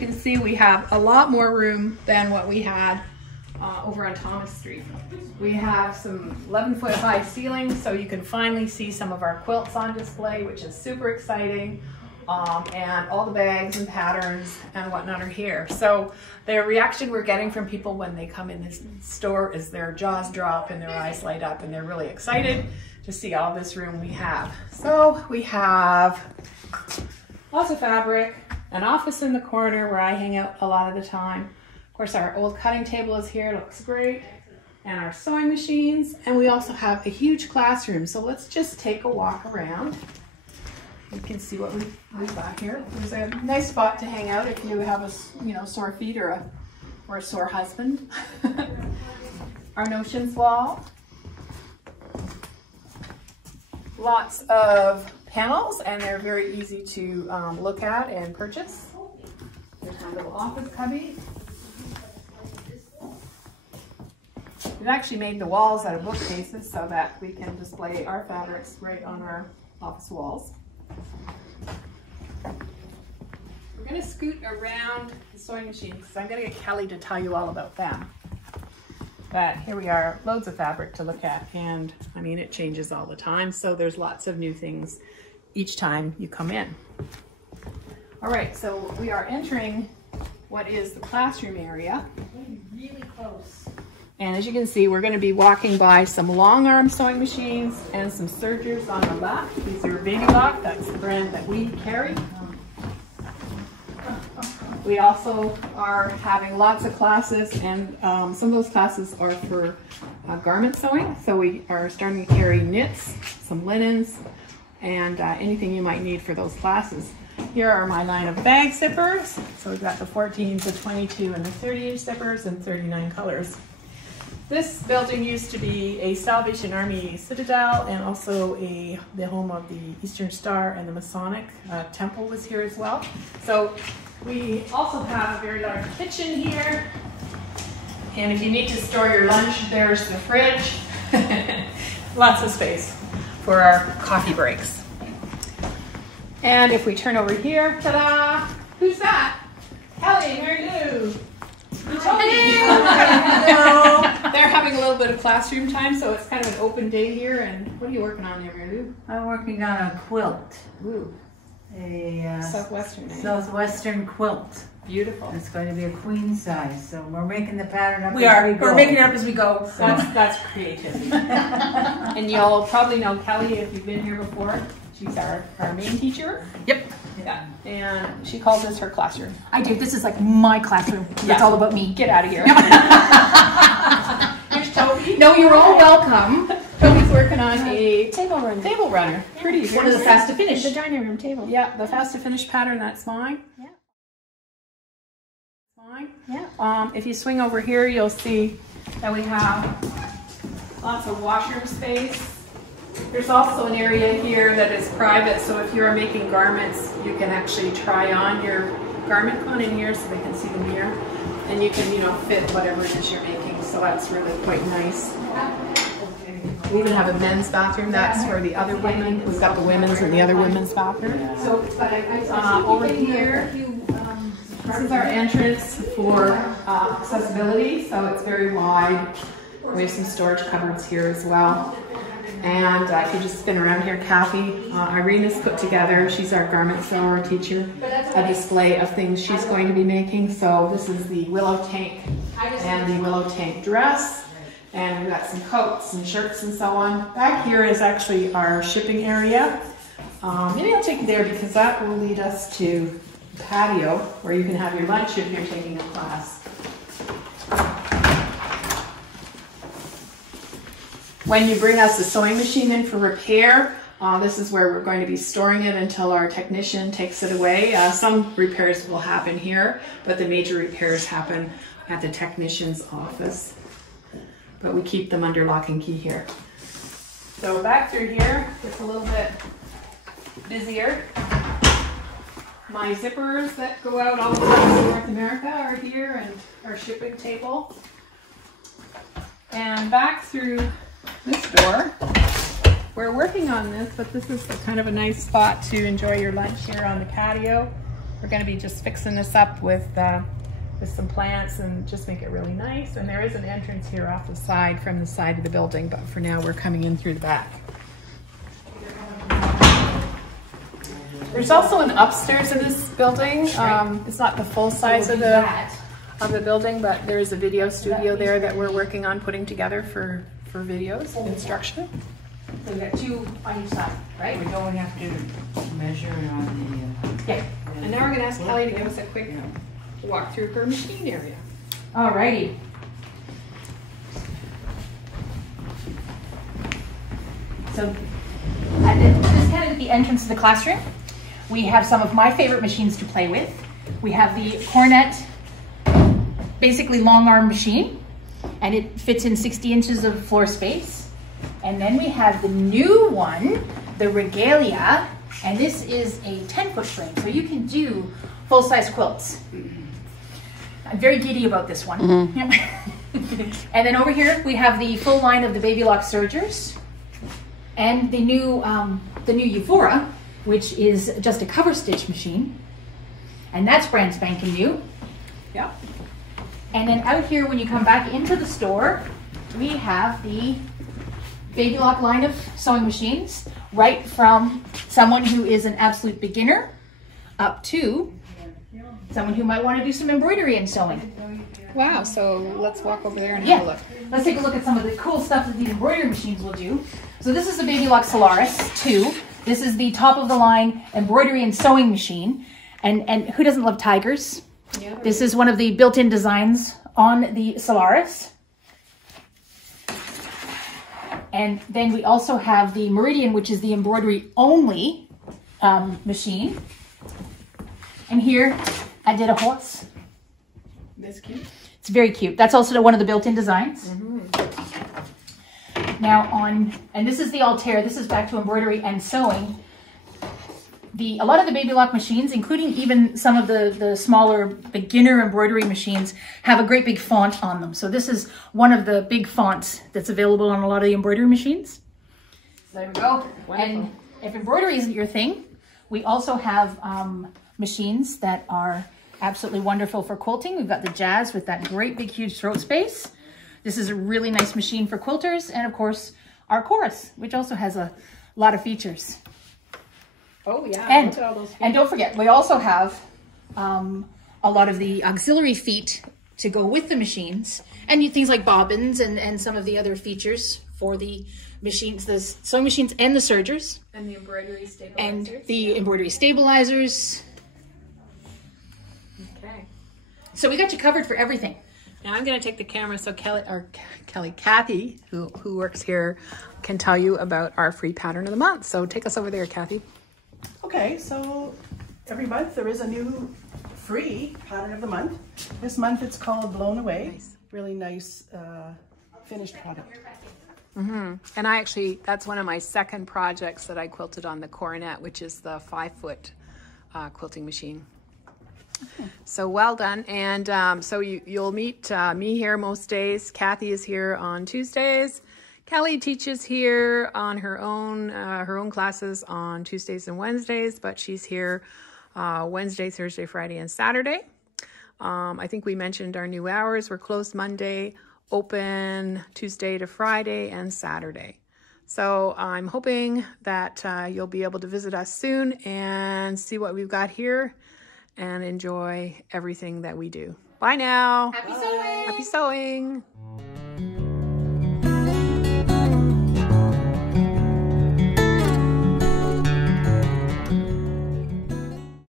you can see, we have a lot more room than what we had over on Thomas Street. We have some 11-foot high ceilings, so you can finally see some of our quilts on display, which is super exciting. And all the bags and patterns and whatnot are here. So the reaction we're getting from people when they come in this store is their jaws drop and their eyes light up, and they're really excited to see all this room we have. So we have lots of fabric, an office in the corner where I hang out a lot of the time. Of course, our old cutting table is here, looks great, and our sewing machines. And we also have a huge classroom. So let's just take a walk around. You can see what we've got here. There's a nice spot to hang out if you have a sore feet or a sore husband. Our notions wall. Lots of panels, and they're very easy to look at and purchase. There's my little office cubby. We've actually made the walls out of bookcases so that we can display our fabrics right on our office walls. We're going to scoot around the sewing machines because I'm going to get Kelly to tell you all about them. But here we are, loads of fabric to look at, and I mean, it changes all the time, so there's lots of new things each time you come in. All right, so we are entering what is the classroom area. Really close. And as you can see, we're going to be walking by some long arm sewing machines and some sergers on the left. These are Babylock, that's the brand that we carry. We also are having lots of classes, and some of those classes are for garment sewing. So we are starting to carry knits, some linens, and anything you might need for those classes. Here are my line of bag zippers. So we've got the 14, the 22, and the 30-inch zippers in 39 colors. This building used to be a Salvation Army citadel, and also the home of the Eastern Star, and the Masonic temple was here as well. So we also have a very large kitchen here. And if you need to store your lunch, there's the fridge. Lots of space for our coffee breaks. And if we turn over here, ta-da! Who's that? Kelly, Mary Lou. You told me. Hello. They're having a little bit of classroom time, so it's kind of an open day here. And what are you working on there, Mary Lou? I'm working on a quilt. Ooh. A Southwestern. Southwestern quilt. Beautiful. It's going to be a queen size, so we're making the pattern up. We're making it up as we go. So. That's creativity. And you'll probably know Kelly if you've been here before. She's our main teacher. Yep. Yeah. And she calls this her classroom. I do. This is like my classroom. Yeah. It's all about me. Get out of here. Here's Toby. No, you're all welcome. Toby's working on a table runner. Pretty. One of the fast to finish. The dining room table. Yeah, the fast to finish pattern. That's mine. Yeah. Mine. Yeah. If you swing over here, you'll see that we have lots of washroom space. There's also an area here that is private, so if you're making garments, you can actually try on your garment on in here so they can see the mirror, and you can, fit whatever it is you're making. So that's really quite nice. We even have a men's bathroom. That's for the other women. We've got the women's and the other women's bathroom. So over here, this is our entrance for accessibility. So it's very wide. We have some storage cupboards here as well. And if you just spin around here, Kathy, Irina's put together, she's our garment sewer teacher, a display of things she's going to be making. So this is the willow tank and the willow tank dress. And we've got some coats and shirts and so on. Back here is actually our shipping area. Maybe I'll take you there because that will lead us to the patio where you can have your lunch if you're taking a class. When you bring us the sewing machine in for repair, this is where we're going to be storing it until our technician takes it away. Some repairs will happen here, but the major repairs happen at the technician's office. But we keep them under lock and key here. So back through here, it's a little bit busier. My zippers that go out all the way to North America are here, and our shipping table. And back through this door, we're working on this, but this is kind of a nice spot to enjoy your lunch here on the patio. We're going to be just fixing this up with some plants and just make it really nice. And there is an entrance here off the side from the side of the building, but for now we're coming in through the back. There's also an upstairs in this building. It's not the full size of the building, but there is a video studio there that we're working on putting together for videos and instruction. So we've got 2 on each side, right? We don't have to measure it on the... Yeah. And now we're going to ask Kelly to give us a quick walk through her machine area. Alrighty. So this is kind of at the entrance to the classroom. We have some of my favorite machines to play with. We have the Cornet, basically long arm machine, and it fits in 60 inches of floor space. And then we have the new one, the Regalia, and this is a 10-foot frame, so you can do full-size quilts. I'm very giddy about this one. And then over here we have the full line of the Babylock Sergers, and the new Euphoria, which is just a cover stitch machine, and that's brand spanking new. Yeah. And then out here, when you come back into the store, we have the Babylock line of sewing machines, right from someone who is an absolute beginner up to someone who might want to do some embroidery and sewing. Wow, so let's walk over there and have a look. Let's take a look at some of the cool stuff that these embroidery machines will do. So this is the Babylock Solaris 2. This is the top of the line embroidery and sewing machine. And who doesn't love tigers? Yeah, this is one of the built-in designs on the Solaris. And then we also have the Meridian, which is the embroidery only machine. And here I did a horse. That's cute. It's very cute. That's also one of the built-in designs. Now and this is the Altair. This is back to embroidery and sewing. A lot of the Babylock machines, including even some of the smaller beginner embroidery machines, have a great big font on them. So this is one of the big fonts that's available on a lot of the embroidery machines. So there we go. Wonderful. And if embroidery isn't your thing, we also have machines that are absolutely wonderful for quilting. We've got the Jazz with that great big huge throat space. This is a really nice machine for quilters. And of course, our Chorus, which also has a lot of features. Oh yeah, and don't forget, we also have a lot of the auxiliary feet to go with the machines, and things like bobbins and some of the other features for the machines, the sewing machines and the sergers. And the embroidery stabilizers. And the embroidery stabilizers. Okay. So we got you covered for everything. Now I'm going to take the camera so Kathy, who works here, can tell you about our free pattern of the month. So take us over there, Kathy. Okay, so every month there is a new free pattern of the month. This month it's called Blown Away. Nice. Really nice finished product. And that's one of my second projects that I quilted on the Coronet, which is the 5-foot quilting machine. So well done. And so you'll meet me here most days. Kathy is here on Tuesdays. Kelly teaches here on her own classes on Tuesdays and Wednesdays, but she's here Wednesday, Thursday, Friday, and Saturday. I think we mentioned our new hours. We're closed Monday, open Tuesday to Friday, and Saturday. So I'm hoping that you'll be able to visit us soon and see what we've got here and enjoy everything that we do. Bye now. Happy sewing. Happy sewing.